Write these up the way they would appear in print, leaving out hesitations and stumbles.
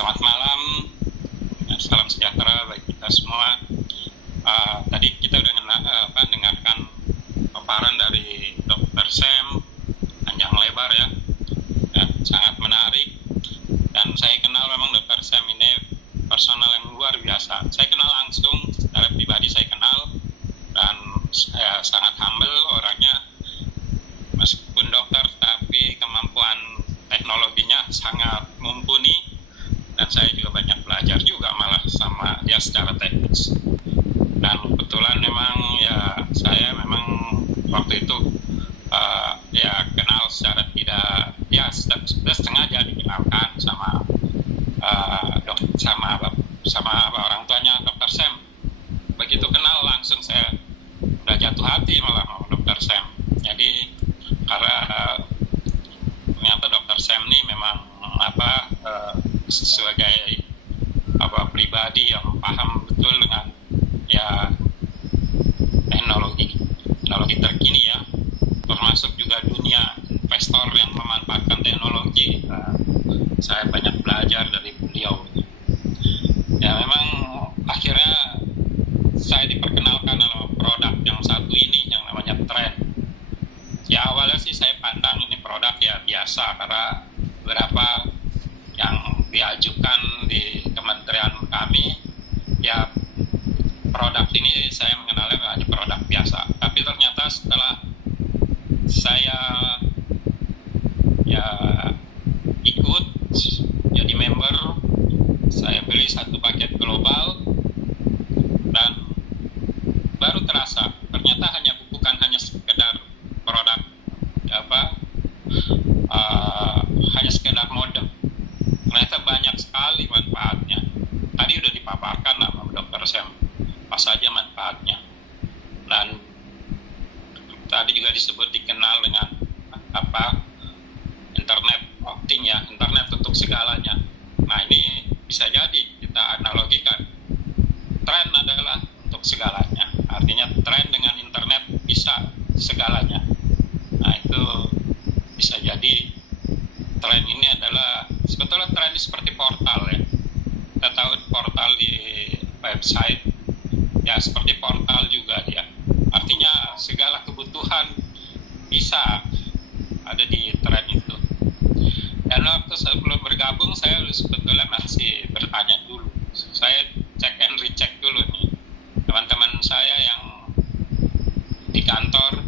Selamat malam, salam sejahtera bagi kita semua. Tadi kita udah dengarkan paparan dari Dr. Sam, panjang lebar ya, sangat menarik. Dan saya kenal memang Dr. Sam ini personal yang luar biasa. Saya kenal langsung, secara pribadi saya kenal, dan saya sangat humble orangnya. Meskipun dokter, tapi kemampuan teknologinya sangat mumpuni, dan saya juga banyak belajar juga malah sama dia secara teknis. Dan kebetulan memang ya saya memang waktu itu kenal secara tidak ya sudah sengaja dikenalkan sama orang tuanya Dr. Sam. Begitu kenal langsung saya udah jatuh hati malah sama Dr. Sam. Jadi karena ternyata Dr. Sam ini memang sebagai pribadi yang paham betul dengan ya teknologi terkini ya, termasuk juga dunia investor yang memanfaatkan teknologi. Saya banyak belajar dari beliau. Ya memang akhirnya saya diperkenalkan sama produk yang satu ini yang namanya Trend. Ya awalnya sih saya pandang ini produk ya biasa, karena beberapa yang diajukan di kementerian kami ya produk ini saya mengenalnya hanya produk biasa. Tapi ternyata setelah saya ya ikut jadi member, saya beli satu paket global, dan baru terasa ternyata bukan hanya sekedar produk hanya sekedar modem. Ternyata banyak sekali manfaatnya. Tadi udah dipaparkan sama Dr. Sam apa saja manfaatnya. Dan tadi juga disebut dikenal dengan internet of things ya, internet untuk segalanya. Nah ini bisa jadi kita analogikan, tren adalah untuk segalanya. Artinya tren dengan internet bisa segalanya. Nah itu bisa jadi tren ini adalah sebetulnya tren ini seperti portal ya. Kita tahu portal di website ya seperti portal juga dia. Artinya segala kebutuhan bisa ada di tren itu. Dan waktu sebelum bergabung saya sebetulnya masih bertanya dulu. Saya cek and recheck dulu nih teman-teman saya yang di kantor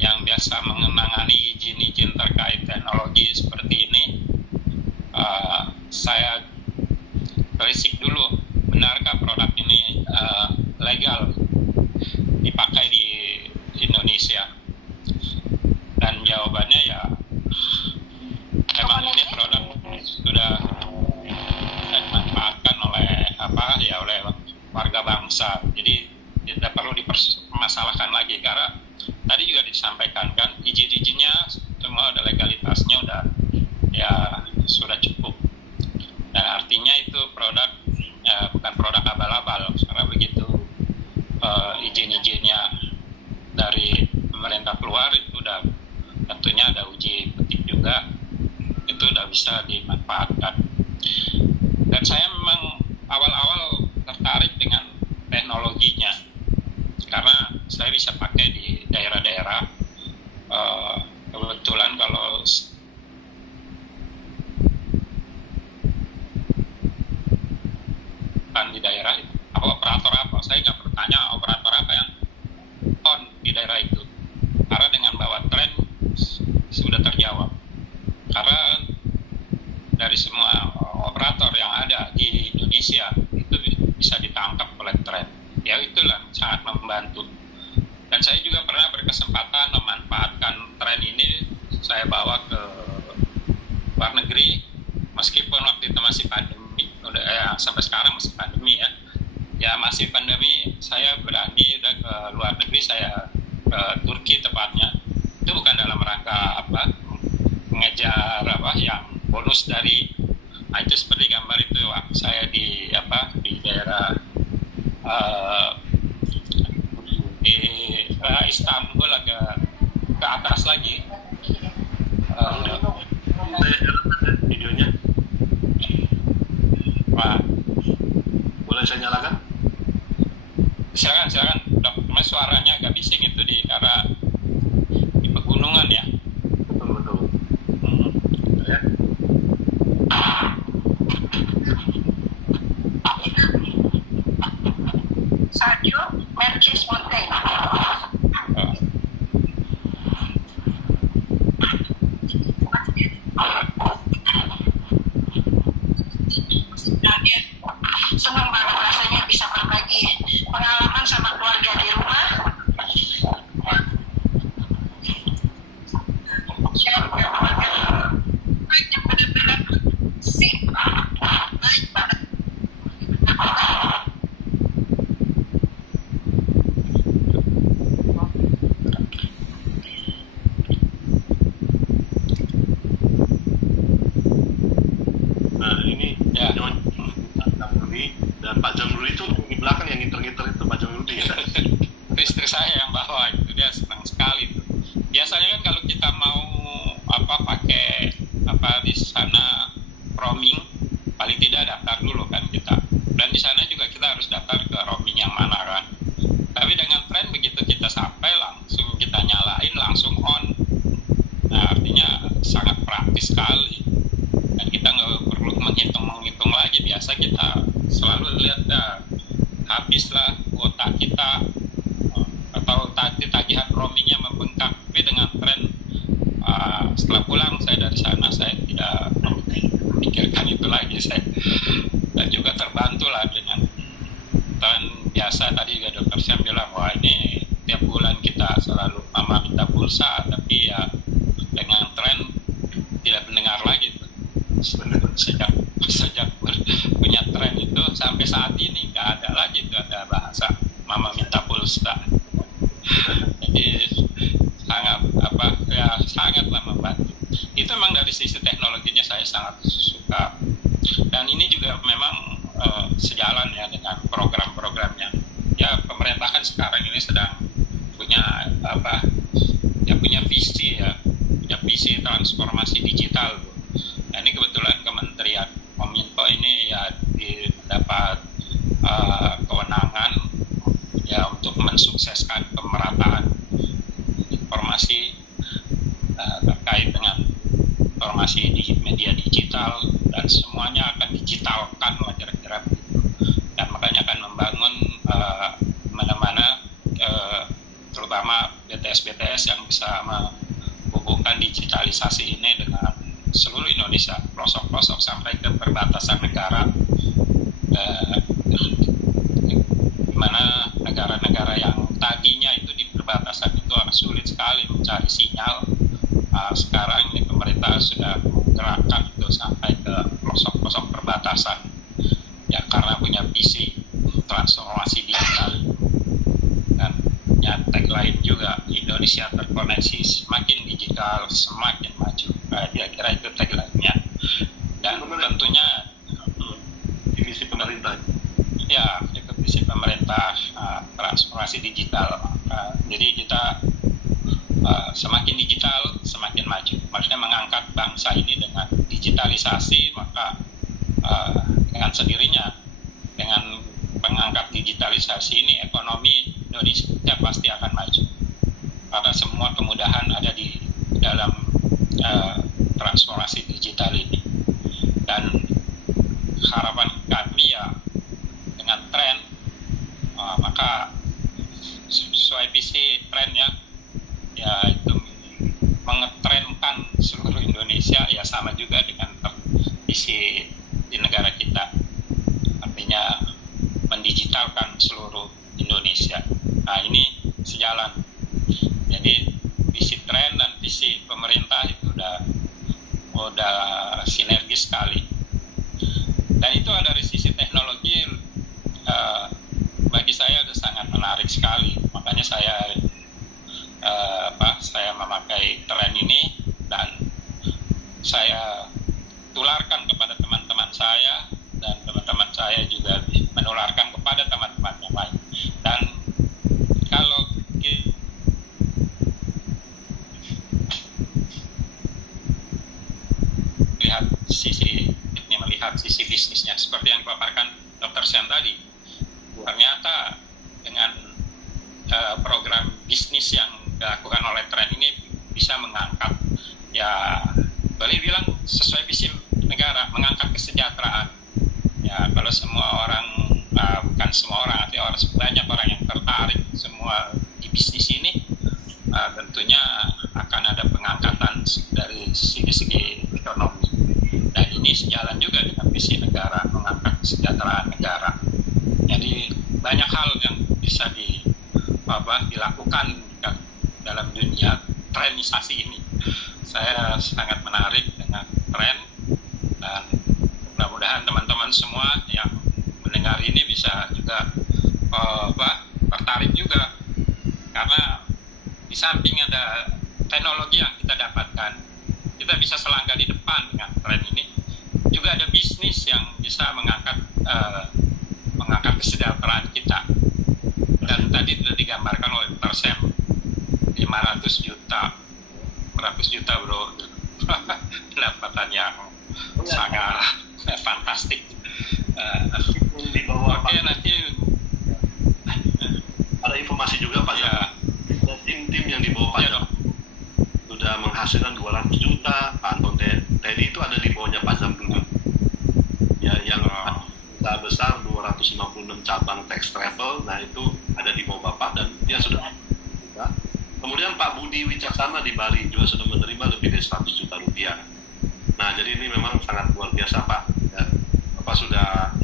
yang biasa mengenangani izin-izin terkait teknologi seperti ini. Saya berisik dulu, benarkah produk ini legal dipakai di Indonesia? Dan jawabannya ya memang ini produk sudah dimanfaatkan oleh warga bangsa. Jadi tidak perlu dipermasalahkan lagi, karena tadi juga disampaikan kan izin-izinnya semua ada, legalitasnya sudah cukup. Dan artinya itu produk bukan produk abal-abal, karena begitu izin-izinnya dari pemerintah keluar itu udah tentunya ada uji petik juga, itu udah bisa dimanfaatkan. Dan saya memang awal-awal tertarik dengan teknologinya karena saya bisa pakai di daerah-daerah. Kebetulan kalau di daerah itu operator apa, saya nggak bertanya operator apa yang on di daerah itu, karena dengan bawa tren sudah terjawab. Karena dari semua operator yang ada di Indonesia itu bisa ditangkap oleh tren. Ya itulah sangat membantu. Dan saya juga pernah berkesempatan memanfaatkan tren ini, saya bawa ke luar negeri, meskipun waktu itu masih pandemi, sampai sekarang masih pandemi ya. Ya masih pandemi, saya berani udah ke luar negeri, saya ke Turki tepatnya. Itu bukan dalam rangka mengejar yang bonus dari, itu seperti gambar itu waktu saya di daerah di Istanbul, agak ke atas lagi. Videonya Boleh saya nyalakan? Silakan dok. Cuma suaranya agak bising itu di arah di pegunungan ya. Betul. Ya. Sergio Merkis Montaigne. Senang banget rasanya bisa berbagi pengalaman sama keluarga di rumah. Share ke keluarga yang benar-benar sih baik banget. Nah ini Ya. Jamrudi dan Pak Jamrudi itu di belakang yang ngiter-ngiter itu Pak Jamrudi ya. Itu istri saya yang bawa itu, dia senang sekali tuh. Biasanya kan kalau kita mau pakai di sana roaming, paling tidak daftar dulu kan kita. Dan di sana juga kita harus daftar ke roaming yang mana kan. Tapi dengan tren begitu kita sampai langsung kita nyalain langsung on. Nah artinya sangat praktis sekali. Dan kita nggak perlu menghitung lagi. Biasa kita selalu lihat habislah kuota kita atau tagihan roamingnya membengkak. Tapi dengan tren setelah pulang saya dari sana saya tidak memikirkan itu lagi dan juga terbantu lah dengan tren biasa. Tadi juga dokter Syam bilang wah ini tiap bulan kita selalu mama minta pulsa tapi ya dengan tren tidak mendengar lagi tuh. Sejak punya tren itu sampai saat ini nggak ada lagi tuh ada bahasa mama minta pulsa. Jadi sangatlah membantu. Itu memang dari sisi teknologinya saya sangat suka. Dan ini juga memang sejalan ya dengan program-programnya. Ya pemerintah kan sekarang ini sedang punya punya visi punya visi transformasi digital. Nah, ini kebetulan Kementerian Kominfo ini ya mendapat kewenangan ya untuk mensukseskan pemerataan informasi terkait dengan informasi di media digital dan semuanya akan digitalkan lah kira-kira dan makanya akan membangun mana-mana terutama BTS yang bisa menghubungkan digitalisasi ini dengan seluruh Indonesia, pelosok-pelosok sampai ke perbatasan negara, di mana negara-negara yang tadinya itu di perbatasan itu sulit sekali mencari sinyal. Sekarang ini pemerintah sudah menggerakkan itu sampai ke pelosok-pelosok perbatasan, ya karena punya visi transformasi digital dan punya tagline juga Indonesia terkoneksi semakin digital semakin maju. Kira-kira itu tagline-nya. Dan tentunya divisi pemerintah. Ya, itu visi pemerintah transformasi digital. Jadi kita semakin digital semakin maju. Maksudnya mengangkat bangsa ini dengan digitalisasi, maka dengan sendirinya dengan mengangkat digitalisasi ini ekonomi Indonesia pasti akan maju. Karena semua kemudahan ada di dalam transformasi digital ini. Dan harapan kami ya dengan tren maka sesuai visi trennya ya itu mengetrenkan seluruh Indonesia ya sama juga dengan visi di negara kita, artinya mendigitalkan seluruh Indonesia. Nah ini sejalan, jadi visi tren dan visi pemerintah itu udah sinergis sekali. Dan itu dari sisi teknologi bagi saya itu sangat menarik sekali. Makanya saya memakai tren ini dan saya tularkan kepada teman-teman saya dan teman-teman saya juga menularkan kepada teman-teman yang lain. Dan kalau melihat sisi bisnisnya seperti yang dipaparkan Dr. Sen tadi, ternyata dengan program bisnis yang dilakukan oleh Tren ini bisa mengangkat, ya boleh bilang sesuai visi negara, mengangkat kesejahteraan. Ya kalau semua orang, bukan semua orang, artinya banyak orang yang tertarik semua di bisnis ini, tentunya akan ada pengangkatan dari segi ekonomi. Dan ini sejalan juga dengan visi negara, mengangkat kesejahteraan negara. Jadi banyak hal yang bisa dilakukan dalam dunia trenisasi ini. Saya sangat menarik dengan tren, dan mudah-mudahan teman-teman semua yang mendengar ini bisa juga tertarik juga, karena di samping ada teknologi yang kita dapatkan, kita bisa selangkah di depan dengan tren ini. Juga ada bisnis yang bisa mengangkat kesejahteraan kita. Dan tadi sudah digambarkan oleh Dr. Sam, 500 juta, beratus juta bro, pendapatan yang sangat fantastik. Di bawah Oke, nanti ada informasi juga Pak. ya, Ada tim-tim yang di bawah Pak ya, Jam sudah menghasilkan 200 juta. Pak Anton Teddy itu ada di bawahnya Pak Jam dulu. Ya, yang besar 256 cabang tax travel, nah itu ada di bawah Bapak dan dia sudah. Kemudian Pak Budi Wicaksana di Bali juga sudah menerima lebih dari 100 juta rupiah. Nah, jadi ini memang sangat luar biasa Pak. Ya, Bapak sudah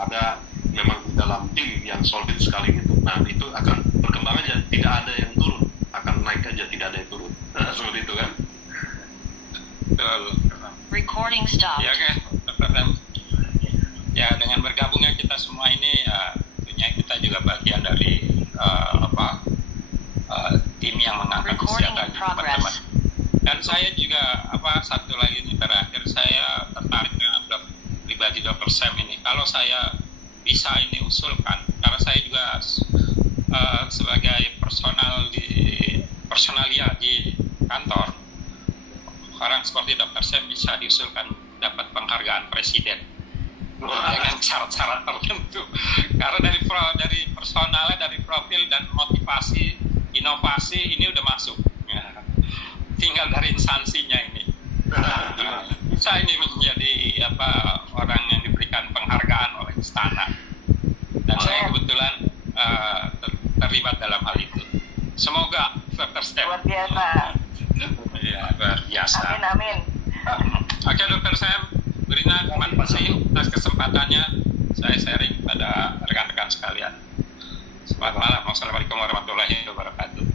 ada memang di dalam tim yang solid sekali gitu. Nah, itu akan perkembangannya tidak ada yang turun, akan naik aja, tidak ada yang turun. Seperti itu kan. betul. Recording stopped. Ya, oke, Dr. Sam. Ya, dengan bergabungnya kita semua ini, tentunya kita juga bagian dari tim yang mengangkat Recording kesejahteraan in progress. teman-teman. Dan saya juga satu lagi nih, terakhir, saya tertarik dengan pribadi Dr. Sam ini. Kalau saya bisa ini usulkan, karena saya juga sebagai personalia di kantor, orang seperti Dr. Sam bisa diusulkan dapat penghargaan presiden dengan syarat-syarat tertentu. Karena dari personalnya, dari profil dan motivasi, inovasi ini udah masuk. Ya. Tinggal dari instansinya ini. Bisa ini menjadi orang yang diberikan penghargaan oleh istana. Dan saya kebetulan terlibat dalam hal itu. Semoga Dr. Sam. Luar biasa. Ya, luar biasa. Amin. Oke, Dr. Sam, Brina, terima kasih atas kesempatannya saya sharing pada rekan-rekan sekalian. Selamat malam. Wassalamualaikum warahmatullahi wabarakatuh.